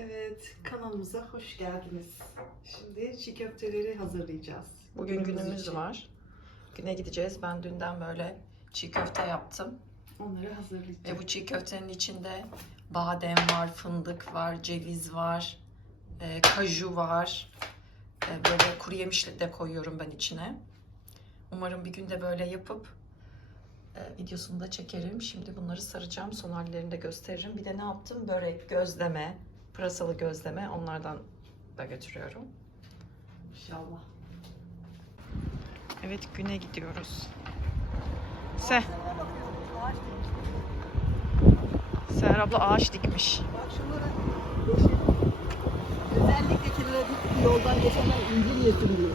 Evet, kanalımıza hoş geldiniz. Şimdi çiğ köfteleri hazırlayacağız. Bugün Günümüz için. var. Güne gideceğiz. Ben dünden böyle çiğ köfte yaptım. Onları hazırlayacağız. Ve bu çiğ köftenin içinde badem var, fındık var, ceviz var, e, kaju var. E, böyle kuru yemiş de koyuyorum ben içine. Umarım bir günde böyle yapıp e, videosunu da çekerim. Şimdi bunları saracağım. Son hallerini de gösteririm. Bir de ne yaptım? Börek, gözleme, pırasalı gözleme. Onlardan da götürüyorum. İnşallah. Evet güne gidiyoruz. Se. Seher abla ağaç dikmiş. Bak şunlara. Özellikle kirli yoldan geçenler incir yesin diyor.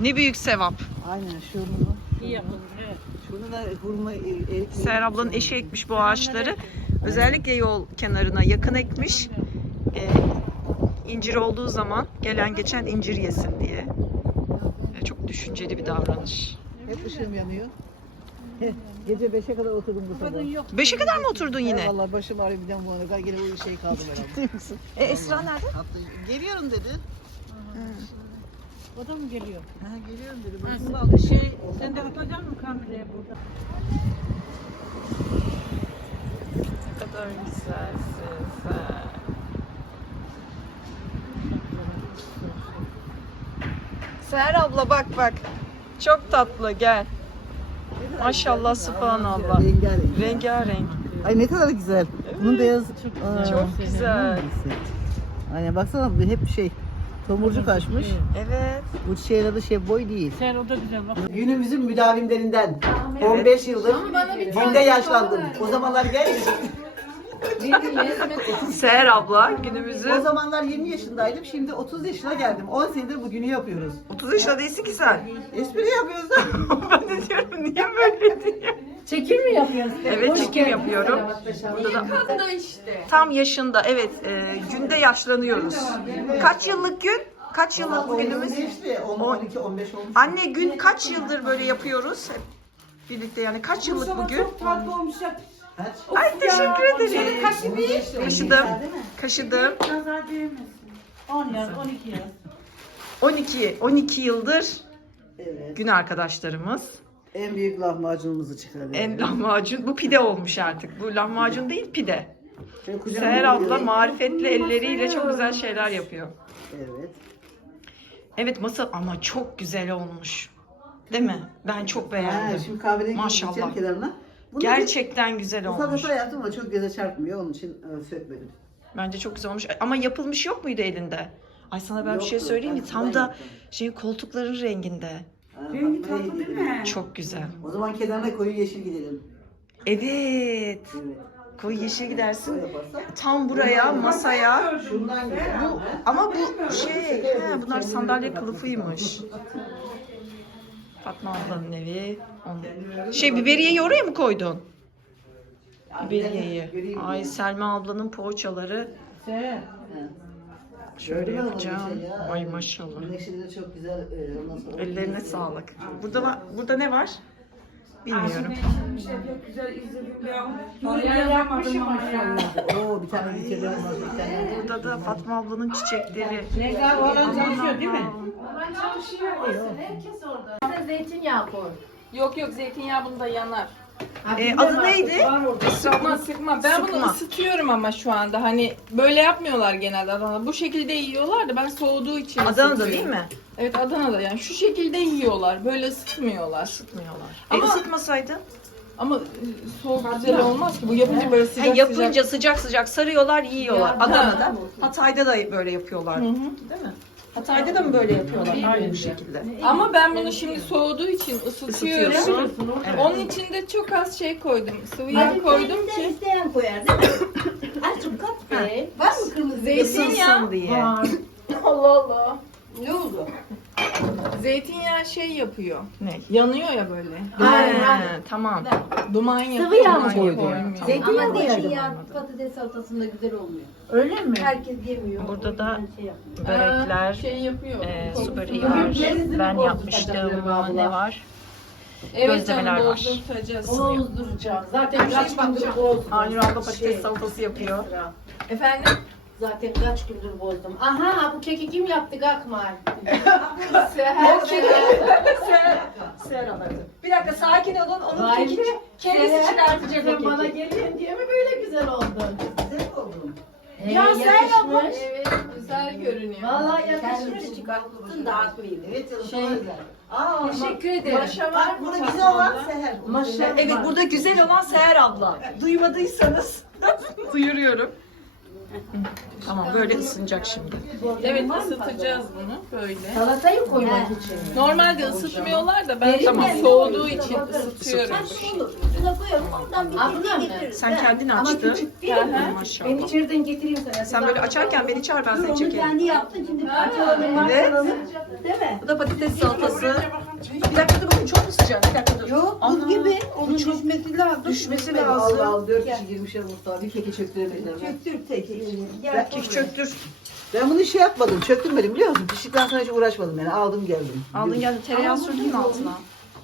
Ne büyük sevap. Aynen şunu. İyi yapın. Şunu da hurma erik. Seher ablanın eşi ekmiş bu ağaçları. Özellikle yol kenarına yakın ekmiş. Ee, incir olduğu zaman gelen geçen incir yesin diye. Ee, çok düşünceli bir davranış. Hep ışığım yanıyor. Gece 5'e kadar oturdum bu sabah. Beşe kadar mı oturdun yine? Vallahi başım ağrıyor birden bu arada. Gene o şey kaldım herhalde. Ciddi misin? E, Esra nerede? Hatta geliyorum dedi. O da mı geliyor? Ha geliyorum dedi. Ha, Başım sen- ağrıyor. şey, sen de atacak mısın kameraya burada? Ne kadar güzelsin sen. Seher abla bak bak. Çok tatlı gel. Maşallah subhanallah. Rengarenk. Rengarenk. Ay ne kadar güzel. Bunun beyaz. Aa, Çok güzel. Aynen baksana bu hep şey. Tomurcuk açmış. Evet. Bu çiçeğin adı şey boy değil. Sen o da güzel bak. Günümüzün müdavimlerinden 15 yıldır günde yaşlandım. O zamanlar genç. Seher abla O günümüzü zamanlar 20 yaşındaydım. Şimdi 30 yaşına geldim. 10 senedir bugünü yapıyoruz. 30 yaşında değilsin ki sen. Espri yapıyoruz da. ben de diyorum niye böyle diyor. Çekim mi yapıyorsun? Evet çekim yapıyorum. Burada da tam yaşında evet e, günde yaşlanıyoruz. Kaç yıllık gün? Kaç yıllık günümüz? Geçti. 10, 12, 15 olmuş. Anne gün kaç yıldır böyle yapıyoruz? Hep birlikte yani kaç yıllık bugün? tatlı olmuş ya. Ay teşekkür ederim. Kaşı bir. Kaşıdım. Kaşıdım. Nazar değmesin. 10 yaz, 12 yaz. 12 12 yıldır Evet. gün arkadaşlarımız. En büyük lahmacunumuzu çıkardık. En lahmacun bu pide olmuş artık. Bu lahmacun değil pide. Şöyle Seher abla marifetli elleriyle çok güzel şeyler yapıyor. Evet. Evet masa ama çok güzel olmuş. Değil mi? Ben çok Ha, beğendim. şimdi kahverengi Maşallah. geçelim kenarına. Bunu Gerçekten güzel ufak olmuş. ufak yaptım ama çok göze çarpmıyor. Onun için e, sökmedim. Bence çok güzel olmuş. Ama yapılmış yok muydu elinde? Ay sana ben bir şey Yoktu, söyleyeyim mi? ben- Tam da yaptım. şey koltukların renginde. Ha, Rengi buraya tatlı değil gidelim. mi? Çok güzel. O zaman kenarına koyu yeşil gidelim. Evet. Evet. Koyu yeşil gidersin. Böyle yaparsak. Tam buraya masaya. Şundan. Bu ama bu şey he, bunlar sandalye kılıfıymış. Fatma ablanın evi. Onun- Şey biberiyeyi oraya mı koydun? Biberiyeyi. Ay. Selma ablanın poğaçaları. Şöyle yapacağım. Ay maşallah. Çok güzel. ondan sonra- Ellerine sağlık. Burada var, burada ne var? Bilmiyorum. Oo bir tane. Bir tane. Burada da Fatma ablanın çiçekleri. Rengar olan çalışıyor değil mi? Zeytinyağı koy. Yok yok zeytinyağı bunda yanar. Ee, adı neydi? Sıkma sıkma. Ben bunu Sıkma. ısıtıyorum ama şu anda. Hani böyle yapmıyorlar genelde Adana'da. Bu şekilde yiyorlar da ben soğuduğu için Adana'da ısıtıyorum. değil mi? Evet Adana'da yani şu şekilde yiyorlar. Böyle ısıtmıyorlar. Isıtmıyorlar. Ama- E, ısıtmasaydın? Ama e, soğuk güzel olmaz ki. Bu yapınca böyle Ha, sıcak yapınca sıcak sıcak sarıyorlar, yiyorlar. Ya, Adana'da, ha. Hatay'da da böyle yapıyorlar. sıcak. Hı hı. Değil mi? Hatay'da da mı böyle yapıyorlar? Aynı bu şekilde. Ama ben bunu şimdi soğuduğu için ısıtıyorum. Isıtıyorsun. Evet. Onun içinde çok az şey koydum. Sıvı yağ koydum ki. isteyen koyar değil mi? Azıcık kat be. Var mı kırmızı Zeytinyağı. Isınsın diye. Allah Allah. Ne oldu? Zeytinyağı şey yapıyor. Ne? Yanıyor ya böyle. Ha, tamam. Duman yapıyor. Sıvı yağ mı duman koydun? koymuyor. Zeytinyağı Ama zeytinyağı patates salatasında güzel olmuyor. Öyle mi? Herkes yemiyor. Burada O yüzden da şey yapmıyor. Börekler, şey yapıyor. e, su böreği var. Ben yapmıştım. Ne var? Evet Gözlemeler var. bozdurtacağız. Bozduracağım. Zaten kaç gündür bozdum. Aynur abla patates salatası yapıyor. Efendim? Zaten kaç gündür bozdum. Aha bu keki kim yaptı Gakmar? Keki Seher anladı. Bir dakika sakin olun. Onun Vay keki be. kendisi Seher, çıkartacak o Sen bana keki. geliyorsun diye mi böyle güzel oldun? Güzel oldu. Ya sen abla. Evet güzel görünüyor. Vallahi yakışmış çıkarttın da haklıydı. Evet canım. Şey- güzel. Aa, Teşekkür ederim. Maşa var Bak mı? burada güzel olan Seher. Maşallah. Evet burada güzel olan Seher abla. Duymadıysanız duyuruyorum. Tamam böyle ısınacak şimdi. Evet ısıtacağız bunu böyle. Salatayı koymak için. Normalde ısıtmıyorlar da ben tamam soğuduğu için ısıtıyorum. Olur. Şuna koyalım oradan bir getiririz. Sen kendin açtın. Hı hı. Ben Maşallah. içeriden getireyim sana. Sen böyle açarken beni çağır ben seni onu çekerim. kendi yaptın şimdi Evet. bakalım. Değil mi? Bu da patates salatası. Bir dakika dur bakın çok mu sıcak? Bir dakika dur. Yok Ana. buz gibi. Onun düşmesi lazım. Allah. Allah dört kişi girmişler mutfağa. Bir keki çöktüremediler. Çöktür tek. Ben- Kek çöktür. Ben bunu şey yapmadım, çöktürmedim biliyor musun? Piştikten sonra hiç uğraşmadım yani. Aldım geldim. Aldın geldin tereyağı sürdün mü altına?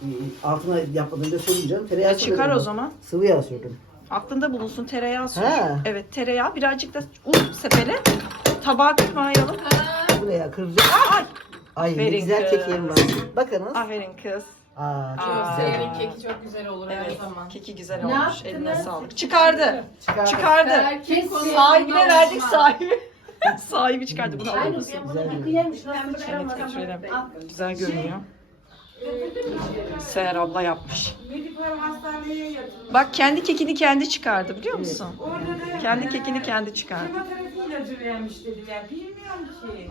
Ee, Altına yapmadım da canım. Tereyağı Ya çıkar sürdüm. o zaman. Sıvı yağ sürdüm. Aklında bulunsun tereyağı sür. Evet tereyağı birazcık da un sepele. Tabağa kırmayalım. Bu ne ya kıracak. Ay. Ay ne Verin güzel kız. kek yerim var. Bakınız. Aferin kız. Aa, çok Aa. güzel. Seher'in keki çok güzel olur her Evet. zaman. Keki güzel Ne olmuş. yaptınız? Eline sağlık. Çıkardı. Çıkardım. Çıkardı. Erkek Sahibine verdik sahibi. sahibi çıkardı. Bunu alır Aynı mısın? ben bunu yıkayaymış. Nasıl Evet çıkamam? götürelim. Güzel görünüyor. Seher abla yapmış. Medipar hastaneye yatırmış. Bak kendi kekini kendi çıkardı biliyor musun? Orada da Kendi kekini kendi çıkardı. kemoterapi ilacı vermiş dediler. Bilmiyorum ki.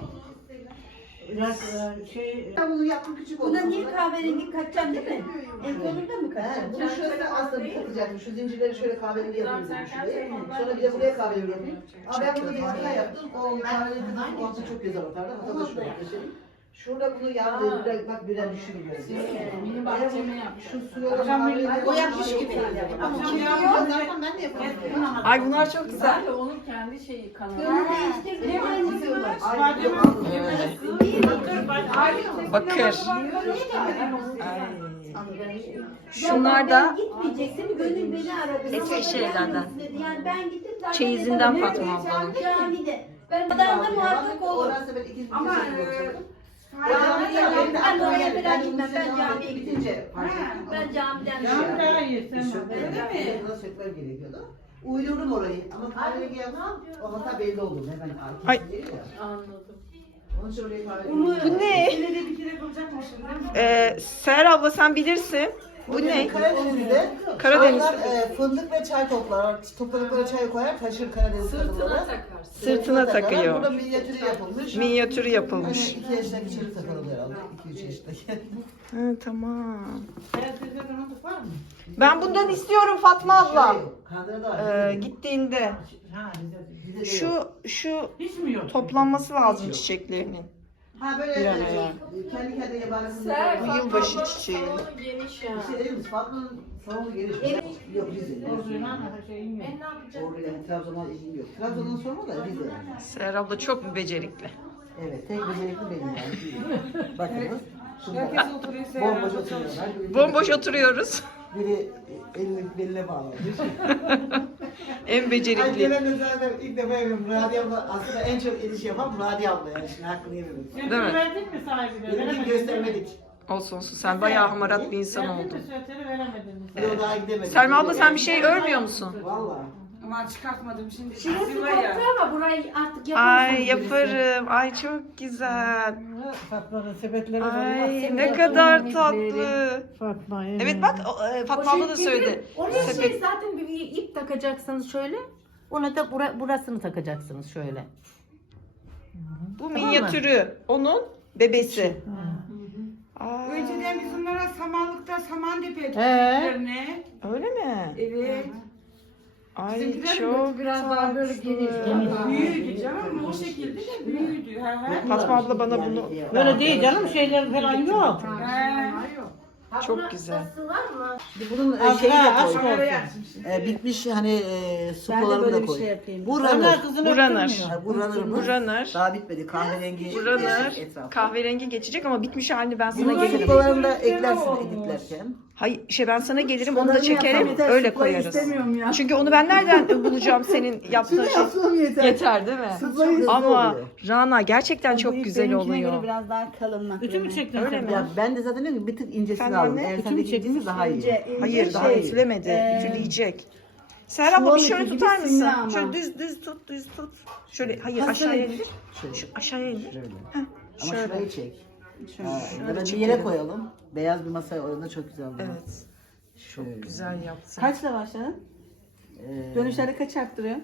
Biraz e, şey... Ben bunu yaptım küçük oldu. Bunda niye kahverengi kaçacaksın değil mi? Enkolunda mı He, kaçacaksın? bunu şöyle aslında bir katacaktım. Şu zincirleri şöyle kahverengi yapayım dedim şuraya. Sonra bir de buraya kahverengi yapayım. Ama ben bunu bir hata yaptım. O kahverengi kızım o çok güzel atardı. Hata da şuraya. Şurada bunu yandı. Bir bak birden düşürüm. Benim bahçeme yapmış. Şu suya da kahverengi O yapmış gibi. Ama Akşam kim yapıyor. zaten ben de yaparım. Ay bunlar çok güzel. Onun kendi şeyi kanalı. Aynı diyorlar. Bakır. Şunlar da gitmeyecektim. Gönül beni aradı. Eski şeylerden. Yani ben gittim. zaten Çeyizinden ne Fatma ablanın. Camide. Ben adamda muhakkak olur. Bir Ama oturdum. Ben oraya falan gitmem. Ben camiye gidince. Ben camiden sen. Öyle mi? Buna gerekiyordu. Orayı ama kahverengi yapsam o hata belli olur. Hemen Ay. arkası geliyor ya. Anladım. Onun için Bu ne? Bir kere değil mi? Ee, Seher abla sen bilirsin. Bu ne? Karadeniz'de Karadeniz'de. onlar, e, fındık ve çay toplar. Topladıkları çayı koyar, taşır Karadeniz kadınları. Sırtına takar. takıyor. Burada minyatürü yapılmış. Minyatürü Hani yapılmış. iki yaşındaki çocuk takılır herhalde. İki üç yaşındaki. Ha, tamam. Ben bundan istiyorum Fatma abla. Şey var. Ee, gittiğinde de şu şu Hiç mi yok? toplanması lazım çiçeklerinin. Ha böyle Bir e, araya. kendi kendine yabancı Ser, Bu yılbaşı ablanın çiçeği. salonu geniş ya. Bir şey değil mi? Fatma'nın salonu geniş. Yok şeyin yok. Ben ne yapacağım? Orada yani Trabzon'a ilgim yok. Trabzon'dan sorma da bizde yani. Seher abla çok mu becerikli? Evet, tek becerikli benim yani. Bakınız. Şunlar. Herkes oturuyor Bomboş seyrediyor. oturuyorlar. Biri- Bomboş oturuyoruz. Biri elini beline bağlamış. En becerikli. de zaten ilk defa yapıyorum. Radi abla aslında en çok el işi yapan Radi abla yani. Şimdi hakkını. Sen Değil mi? verdin mi sahibine? Veremedin göstermedik. Olsun olsun sen bayağı hamarat bir insan Verdin oldun. mi süvetleri veremedin mi? Bir o daha gidemedik. Selma abla sen bir şey örmüyor musun? Valla. Ama çıkartmadım şimdi. Şurası ya. ama burayı artık yaparsınız. Ay yaparım. Ay çok güzel. Fatma'nın sepetleri Ay ne kadar tatlı. Fatma Evet bak o, e, Fatma abla da söyledi. Oraya Sepet- şey zaten bir ip takacaksınız şöyle. Ona da bura- burasını takacaksınız şöyle. Bu minyatürü. Onun bebesi. Aa, Önceden biz onlara samanlıkta saman. He. Ne? öyle mi? Evet. Ay Bizimkiler çok biraz daha böyle geniş. tatlı. Büyüdü canım. O şekilde de büyüdü. He he. Fatma abla bana bunu Böyle değil canım şeyler falan yok. He. Çok güzel. Nasıl var mı? Bunun e, Az- şeyi de ha, koy. olsun. E, bitmiş hani e, Ben de kolarını böyle da bir koy. şey yapayım. Bu Onlar runner. kızını Bu runner. öptürmüyor. Ha, Bu runner bu. Bu runner. Daha bitmedi. Kahverengi. Bu runner etrafı. kahverengi geçecek ama bitmiş halini ben sana Bunun gelirim. sularını da eklersin editlerken. Hayır şey ben sana gelirim onu da çekerim öyle koyarız. ya. Çünkü onu ben nereden bulacağım senin yaptığın şey? Yapsam yeter. Yeter değil mi? Sıfırlayı Ama oluyor. Rana gerçekten çok güzel oluyor. biraz daha kalınlık. Ütü mü çektin? Öyle mi? Ya ben de zaten diyorum ki bir tık incesini Sen aldım. anne, Eğer ütü sendeki incesi daha iyi. Hayır daha şey, ütülemedi. e, Ütüleyecek. Serap abla bir çuval şöyle tutar gibi mısın? ama. Şöyle düz düz tut düz tut. Şöyle hayır aşağıya indir. Şöyle. Şu aşağıya indir. Şöyle. Heh, Ama şöyle. şurayı çek. Şöyle. Ha, bir çekelim. yere koyalım. Beyaz bir masaya orada çok güzel olur. Evet. Şöyle. Güzel yaptın. Kaçla başladın? Ee, Dönüşlerde kaç arttırıyor?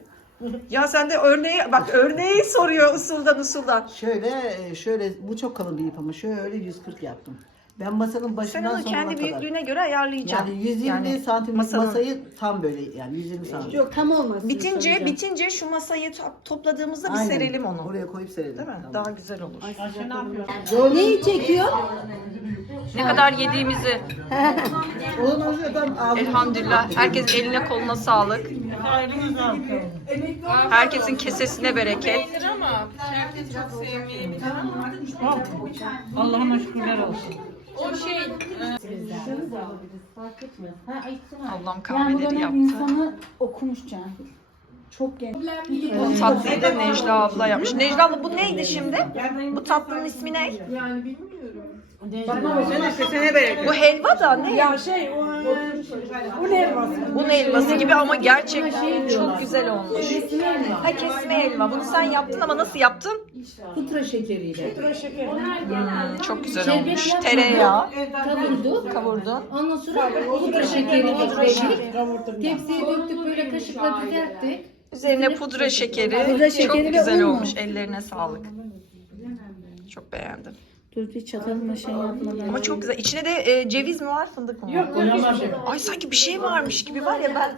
Ya sen de örneği bak örneği soruyor usuldan usuldan. Şöyle e, şöyle bu çok kalın bir ip ama şöyle 140 yaptım. Ben masanın Sen başından onu sonuna kendi büyüklüğüne göre ayarlayacaksın. Yani 120 Yani santim masanın- masayı tam böyle yani 120 santim. Yok tam olmaz. Bitince bitince şu masayı to- topladığımızda bir Aynen. serelim onu. Oraya koyup serelim. Değil mi? Tamam. Daha güzel olur. Ayşe ne yapıyor? Neyi çekiyor? Ne kadar yediğimizi elhamdülillah herkes eline koluna sağlık. Herkesin kesesine bereket. Peynir ama herkes çok sevmeyebilir ama Allah'ıma şükürler olsun. o şey Ablam kahveleri yaptı. insanı okumuş can. Çok genç. Bu tatlıyı da Necla abla yapmış. Necla abla bu neydi şimdi? Bu tatlının ismi ne? yani bilmiyorum. Bu helva da ne? Ya şey o un helvası. Un helvası gibi ama gerçekten çok güzel olmuş. Ha kesme helva. Bunu sen yaptın ama nasıl yaptın? Pudra şekeriyle. Hmm, çok güzel olmuş. Tereyağı Kavurduk. kavurdun. Ondan sonra pudra şekeri ekledik. Tepsiye döktük böyle kaşıkla düzelttik. Üzerine pudra şekeri. Pudra şekeri Çok ve güzel un mu? olmuş. Ellerine sağlık. Çok beğendim. Dur bir çatalına şey yapmadan. Ama çok güzel. İçine de e, ceviz mi var, fındık mı var? Koyamadım. Ay sanki bir şey varmış gibi var ya ben.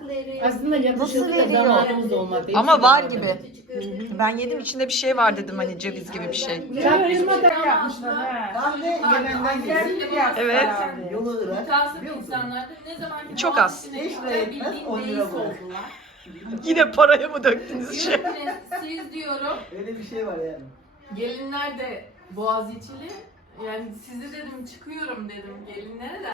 Aslında da veriyor? zamanımız olmadı. Ama var gibi. Ben yedim içinde bir şey var dedim hani ceviz gibi bir şey. Kahve Yemen'den geliyor. Evet. Yolu Irak. Kasım insanlar ne zaman ki Çok az. Beş lira etmez 10 lira bu. Yine paraya mı döktünüz şey? Siz diyorum Öyle bir şey var yani. gelinler de Boğaziçi'li yani sizi dedim çıkıyorum dedim gelinlere de